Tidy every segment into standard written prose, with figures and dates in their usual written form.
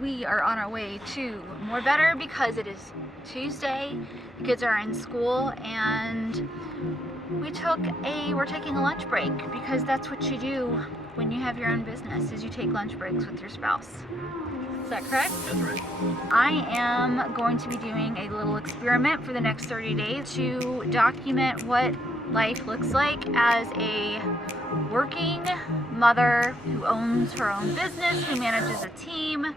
We are on our way to More Better because it is Tuesday. The kids are in school and we're taking a lunch break because that's what you do when you have your own business, is you take lunch breaks with your spouse. Is that correct? That's right. I am going to be doing a little experiment for the next 30 days to document what life looks like as a working mother who owns her own business, who manages a team,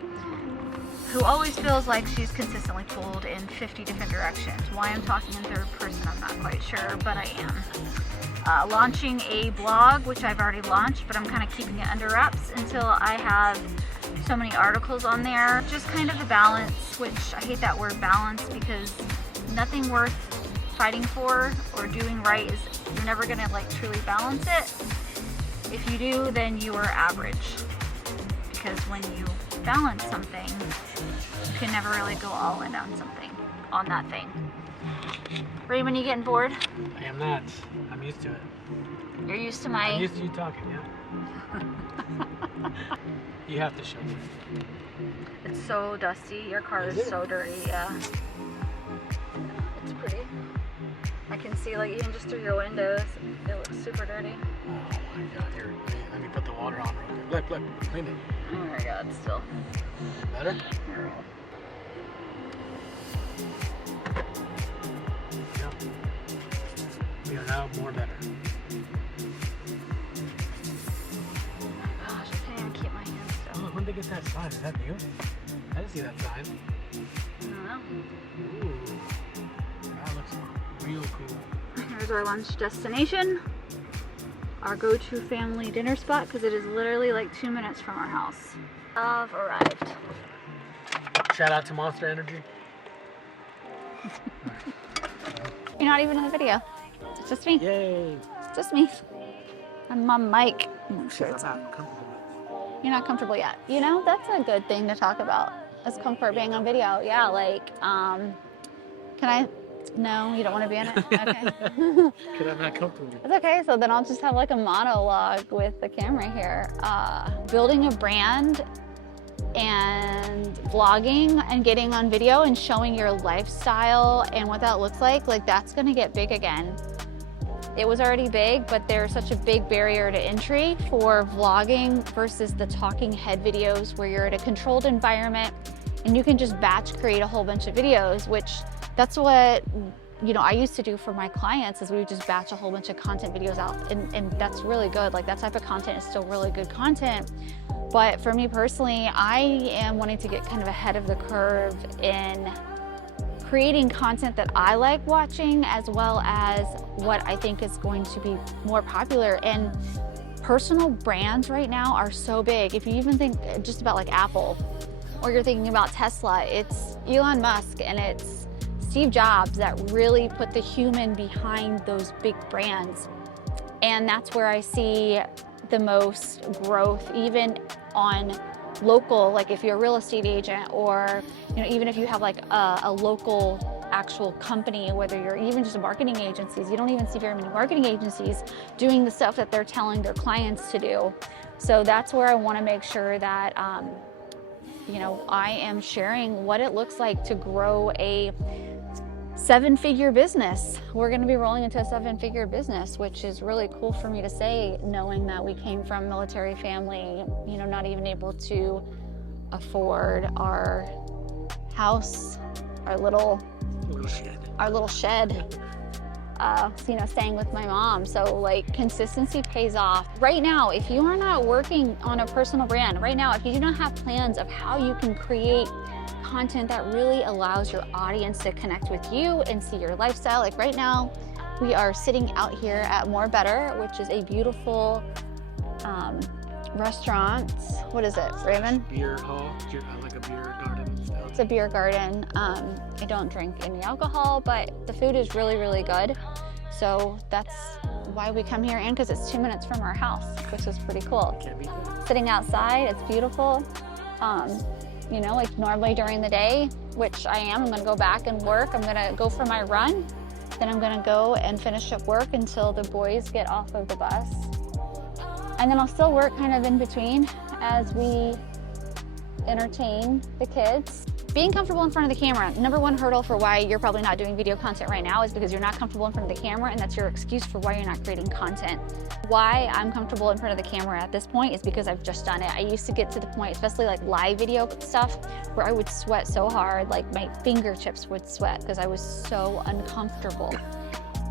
who always feels like she's consistently pulled in 50 different directions. Why I'm talking in third person, I'm not quite sure, but I am. Launching a blog, which I've already launched, but I'm kind of keeping it under wraps until I have so many articles on there. Just kind of a balance, which I hate that word balance because nothing worth fighting for or doing right is, you're never gonna like truly balance it. If you do, then you are average. Because when you balance something, you can never really go all in on something, on that thing. Raymond, you getting bored? I am not. I'm used to it. You're used to my... I'm used to you talking, yeah. You have to show me. It's so dusty. Your car is so dirty, yeah. It's pretty. I can see, like, even just through your windows, it looks super dirty. Oh my god, here, let me put the water on real quick. Look, clean it. Oh my god, still. Better? Here. Yep. We are now more better. Gosh, I can't even keep my hands Oh, still. when did they get that sign? Is that new? I didn't see that sign. I don't know. Ooh. That looks real cool. Here's our lunch destination. Our go-to family dinner spot, because it is literally like 2 minutes from our house. I've arrived. Shout out to Monster Energy. You're not even in the video. It's just me. Yay. It's just me. I'm on mic. I'm sure I'm it's not comfortable. You're not comfortable yet. You know, that's a good thing to talk about. Is comfort being on video. Yeah, like, can I? No, you don't want to be in it? Okay. Because I'm not comfortable. It's okay, so then I'll just have like a monologue with the camera here. Building a brand and vlogging and getting on video and showing your lifestyle and what that looks like that's gonna get big again. It was already big, but there's such a big barrier to entry for vlogging versus the talking head videos where you're at a controlled environment and you can just batch create a whole bunch of videos, which that's what, you know, I used to do for my clients, is we would just batch a whole bunch of content videos out, and that's really good. Like, that type of content is still really good content. But for me personally, I am wanting to get kind of ahead of the curve in creating content that I like watching, as well as what I think is going to be more popular. And personal brands right now are so big. If you even think just about like Apple, or you're thinking about Tesla, it's Elon Musk and it's Steve Jobs that really put the human behind those big brands. And that's where I see the most growth, even on local, like if you're a real estate agent, or, you know, even if you have like a local actual company, whether you're even just marketing agencies, you don't even see very many marketing agencies doing the stuff that they're telling their clients to do. So that's where I want to make sure that, you know, I am sharing what it looks like to grow a 7-figure business. We're going to be rolling into a 7-figure business, which is really cool for me to say, knowing that we came from a military family, you know, not even able to afford our house, our little shed. You know, staying with my mom. So like, consistency pays off. Right now, if you are not working on a personal brand, right now, if you do not have plans of how you can create content that really allows your audience to connect with you and see your lifestyle. Like right now, we are sitting out here at More Better, which is a beautiful restaurant. What is it, Raymond? Beer hall, like a beer garden. It's a beer garden. I don't drink any alcohol, but the food is really, really good. So that's why we come here, and because it's 2 minutes from our house, which is pretty cool. Can't beat that. Sitting outside, it's beautiful. You know, like normally during the day, which I am, I'm gonna go back and work. I'm gonna go for my run. Then I'm gonna go and finish up work until the boys get off of the bus. And then I'll still work kind of in between as we entertain the kids. Being comfortable in front of the camera, number one hurdle for why you're probably not doing video content right now is because you're not comfortable in front of the camera, and that's your excuse for why you're not creating content. Why I'm comfortable in front of the camera at this point is because I've just done it. I used to get to the point, especially like live video stuff, where I would sweat so hard, like my fingertips would sweat because I was so uncomfortable.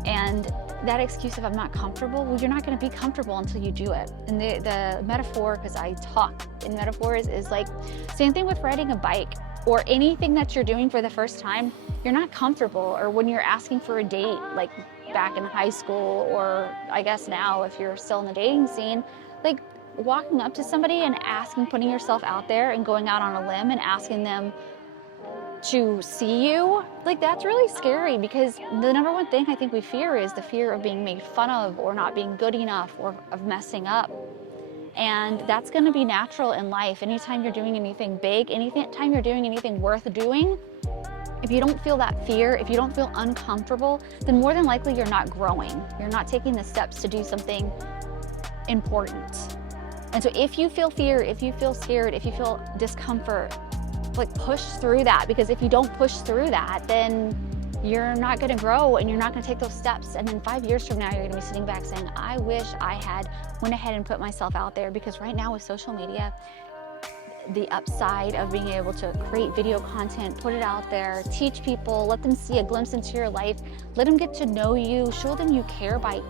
And that excuse of I'm not comfortable, well, you're not gonna be comfortable until you do it. And the metaphor, because I talk in metaphors, is like, same thing with riding a bike or anything that you're doing for the first time. You're not comfortable, or when you're asking for a date, like back in high school, or I guess now if you're still in the dating scene, like walking up to somebody and asking, putting yourself out there and going out on a limb and asking them to see you, like that's really scary, because the number one thing I think we fear is the fear of being made fun of, or not being good enough, or of messing up. And that's going to be natural in life. Anytime you're doing anything big, anytime you're doing anything worth doing, if you don't feel that fear, if you don't feel uncomfortable, then more than likely you're not growing. You're not taking the steps to do something important. And so if you feel fear, if you feel scared, if you feel discomfort, like push through that, because if you don't push through that, then you're not gonna grow and you're not gonna take those steps. And then 5 years from now, you're gonna be sitting back saying, I wish I had went ahead and put myself out there. Because right now with social media, the upside of being able to create video content, put it out there, teach people, let them see a glimpse into your life, let them get to know you, show them you care by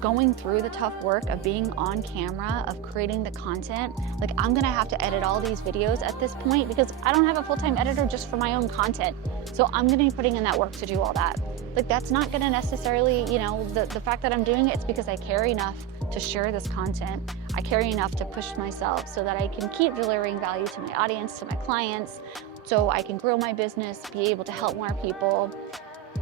going through the tough work of being on camera, of creating the content. Like, I'm gonna have to edit all these videos at this point because I don't have a full-time editor just for my own content. So I'm gonna be putting in that work to do all that. Like, that's not gonna necessarily, you know, the fact that I'm doing it's because I care enough to share this content. I care enough to push myself so that I can keep delivering value to my audience, to my clients, so I can grow my business, be able to help more people.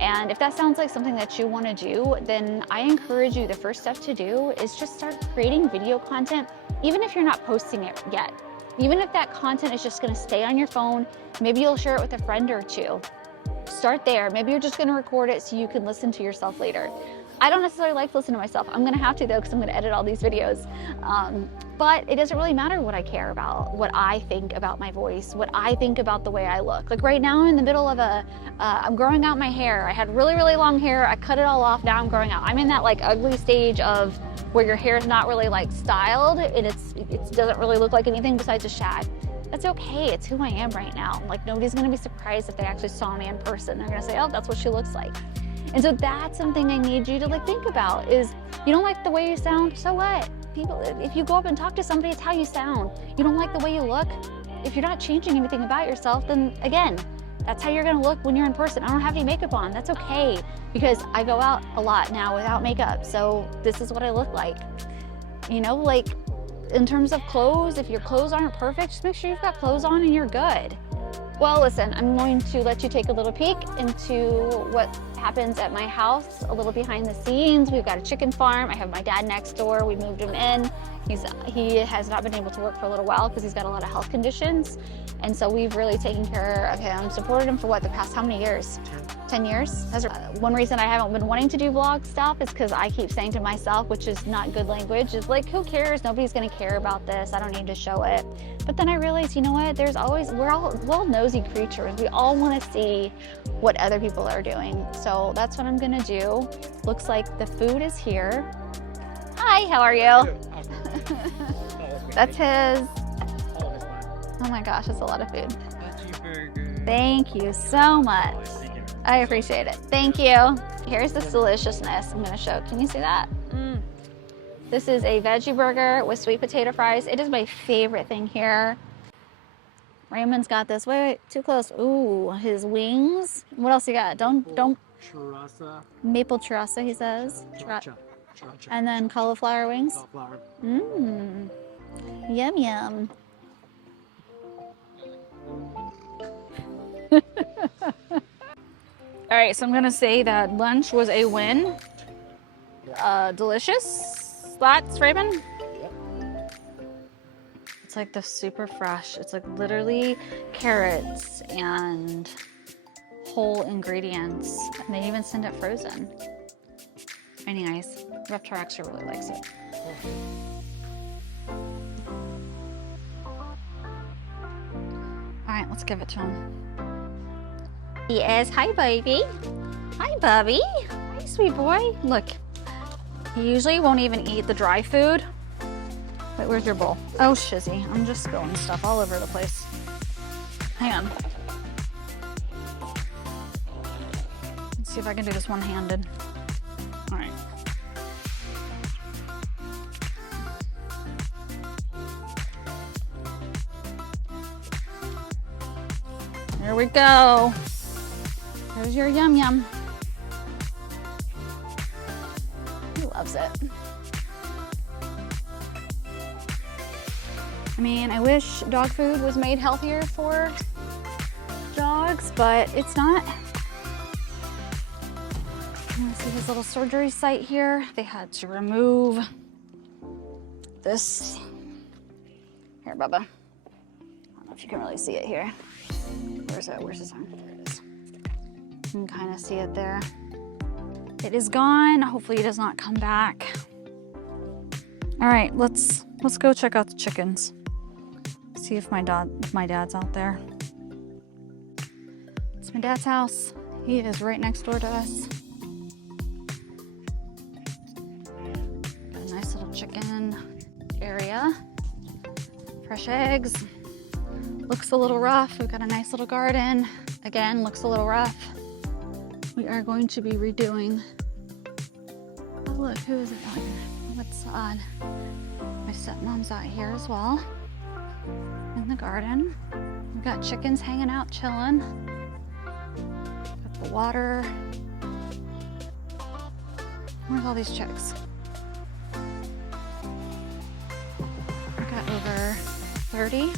And if that sounds like something that you want to do, then I encourage you, the first step to do is just start creating video content, even if you're not posting it yet. Even if that content is just going to stay on your phone, maybe you'll share it with a friend or two. Start there. Maybe you're just going to record it so you can listen to yourself later. I don't necessarily like to listen to myself. I'm going to have to, though, because I'm going to edit all these videos. But it doesn't really matter what I care about, what I think about my voice, what I think about the way I look. Like right now I'm in the middle of I'm growing out my hair. I had really, really long hair. I cut it all off. Now I'm growing out. I'm in that like ugly stage of where your hair is not really like styled and it doesn't really look like anything besides a shag. That's okay. It's who I am right now. Like, nobody's going to be surprised if they actually saw me in person. They're going to say, oh, that's what she looks like. And so that's something I need you to like think about is, you don't like the way you sound, so what? People, if you go up and talk to somebody, it's how you sound. You don't like the way you look, if you're not changing anything about yourself, then again, that's how you're gonna look when you're in person. I don't have any makeup on, that's okay, because I go out a lot now without makeup, so this is what I look like. You know, like in terms of clothes, if your clothes aren't perfect, just make sure you've got clothes on and you're good. Well, listen, I'm going to let you take a little peek into what happens at my house, a little behind the scenes. We've got a chicken farm. I have my dad next door. We moved him in. He has not been able to work for a little while because he's got a lot of health conditions. And so we've really taken care of him, supported him for what, the past how many years? 10 years? That's one reason I haven't been wanting to do vlog stuff is because I keep saying to myself, which is not good language, is like, who cares? Nobody's gonna care about this. I don't need to show it. But then I realized, you know what? We're all nosy creatures. We all wanna see what other people are doing. So that's what I'm gonna do. Looks like the food is here. Hi, how are you? That's his. Oh my gosh, that's a lot of food. Thank you so much. I appreciate it. Thank you. Here's this deliciousness I'm gonna show. Can you see that? This is a veggie burger with sweet potato fries. It is my favorite thing here. Raymond's got this. Wait, too close. Ooh, his wings. What else you got? Don't. Churrasa. Maple churrasa, he says. Churrasa. And then cauliflower wings. Cauliflower. Yum, yum. All right, so I'm gonna say that lunch was a win. Delicious. Thoughts, Raymond? Yep. It's like the super fresh. It's like literally carrots and whole ingredients. And they even send it frozen. Anyways, Reptar actually really likes it. let's give it to him. He is. Hi, baby. Hi, Bubby. Hi, sweet boy. Look, he usually won't even eat the dry food. Wait, where's your bowl? Oh, shizzy. I'm just spilling stuff all over the place. Hang on. Let's see if I can do this one-handed. All right. There we go. There's your yum yum. He loves it. I mean, I wish dog food was made healthier for dogs, but it's not. You see his little surgery site here? They had to remove this. Here, Bubba. I don't know if you can really see it here. Where's it? Where's his arm? There it is. You can kind of see it there. It is gone. Hopefully it does not come back. All right, let's go check out the chickens. See if my dad's out there. It's my dad's house. He is right next door to us. Got a nice little chicken area. Fresh eggs. Looks a little rough. We've got a nice little garden. Again, looks a little rough. We are going to be redoing. Oh look, who is it? Oh, what's odd? My stepmom's out here as well. In the garden. We've got chickens hanging out, chilling. Got the water. Where's all these chicks? We've got over 30.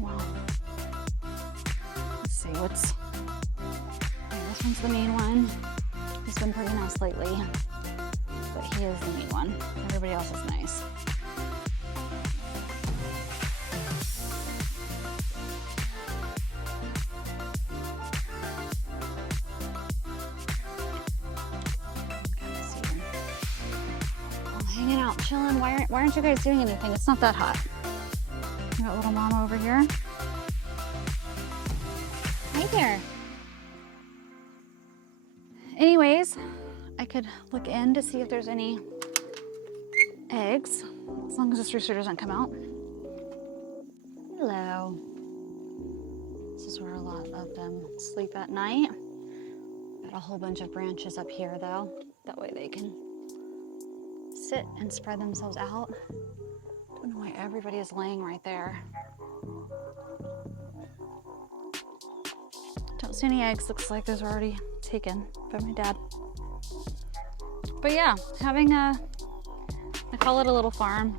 Wow. Let's see what's. Okay, this one's the main one. He's been pretty nice lately, but he is the main one. Everybody else is nice. Hanging out, chilling. Why aren't you guys doing anything? It's not that hot. We got little mama over here. Hi there. Anyways, I could look in to see if there's any eggs, as long as this rooster doesn't come out. Hello. This is where a lot of them sleep at night. Got a whole bunch of branches up here though. That way they can sit and spread themselves out. Don't know why everybody is laying right there. Don't see any eggs. Looks like those are already taken by my dad. But yeah, having I call it a little farm.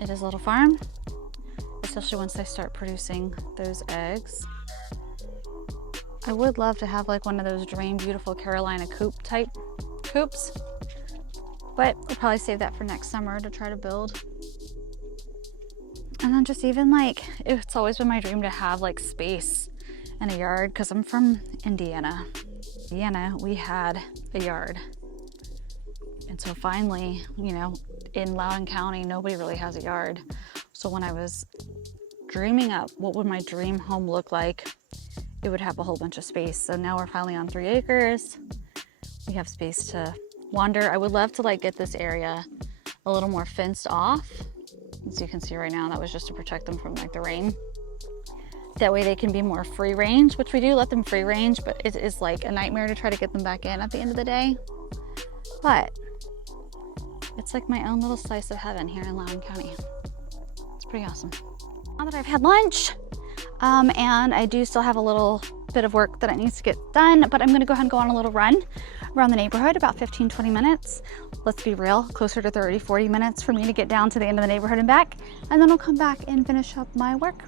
It is a little farm, especially once they start producing those eggs. I would love to have like one of those Dream Beautiful Carolina coop type coops, but we'll probably save that for next summer to try to build. And then just even like, it's always been my dream to have like space in a yard, because I'm from Indiana. We had a yard. And so finally, you know, in Loudoun County, nobody really has a yard. So when I was dreaming up what would my dream home look like, it would have a whole bunch of space. So now we're finally on 3 acres. We have space to wander. I would love to like get this area a little more fenced off. As you can see right now, that was just to protect them from like the rain. That way they can be more free range, which we do let them free range, but it is like a nightmare to try to get them back in at the end of the day. But it's like my own little slice of heaven here in Loudoun County. It's pretty awesome. Now that I've had lunch, and I do still have a little bit of work that it needs to get done, but I'm gonna go ahead and go on a little run around the neighborhood, about 15-20 minutes. Let's be real, closer to 30-40 minutes for me to get down to the end of the neighborhood and back, and then I'll come back and finish up my work.